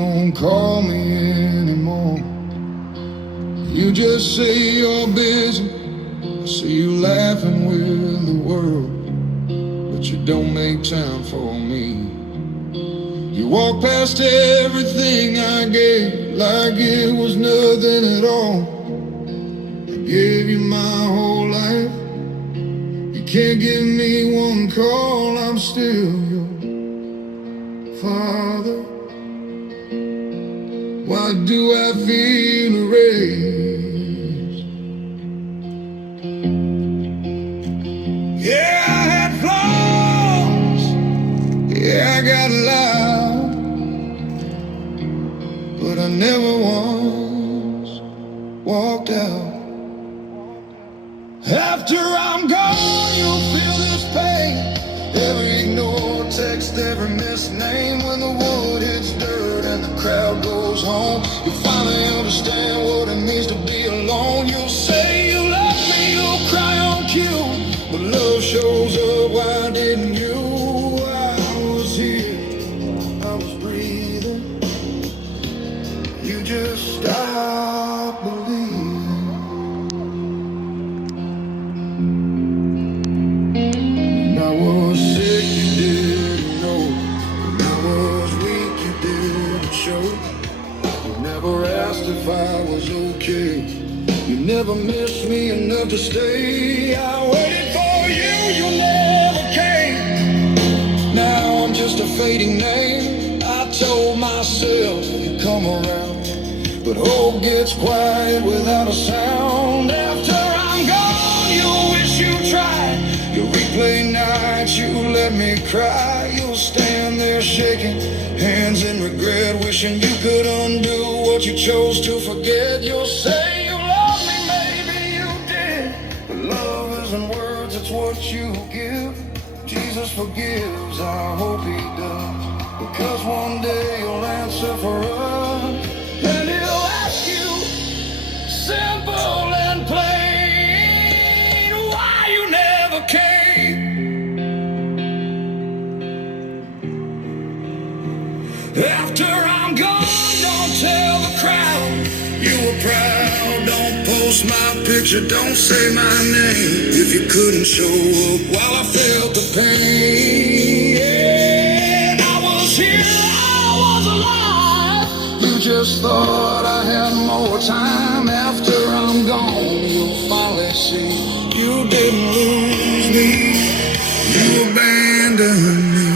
don't call me anymore. You just say you're busy. I see you laughing with the world, but you don't make time for me. You walk past everything I gave like it was nothing at all. I gave you my whole life. You can't give me one call. I'm still your father. Why do I feel erased? Yeah, I had flaws. Yeah, I got loud, but I never once walked out. After I'm gone, you'll feel this pain. Every ignored text, every missed name. When the wood hits dirt and the crowd goes home, you finally understand what it means to be alone. You'll say you love me, you'll cry on cue, but love shows up, why didn't you? I was here, I was breathing. You just stopped believing. I was sick, you didn't know. When I was weak, you didn't show. You never asked if I was okay. You never missed me enough to stay. I waited for you, you never came. Now I'm just a fading name. I told myself you'd come around, but hope gets quiet without a sound. After I'm gone, you wish you tried. You replay nights, you let me cry. You'll stand there shaking, hands in regret, wishing you could undo what you chose to forget. You'll say you love me, maybe you did, but love isn't words, it's what you give. Jesus forgives, I hope he does, because one day you'll answer for us, and he'll ask you, simple and plain, why you never came. After I'm gone, don't tell the crowd you were proud. Don't post my picture, don't say my name if you couldn't show up while I felt the pain. Yeah, I was here, I was alive. You just thought I had more time. After I'm gone, you'll finally see you didn't lose me, you abandoned me.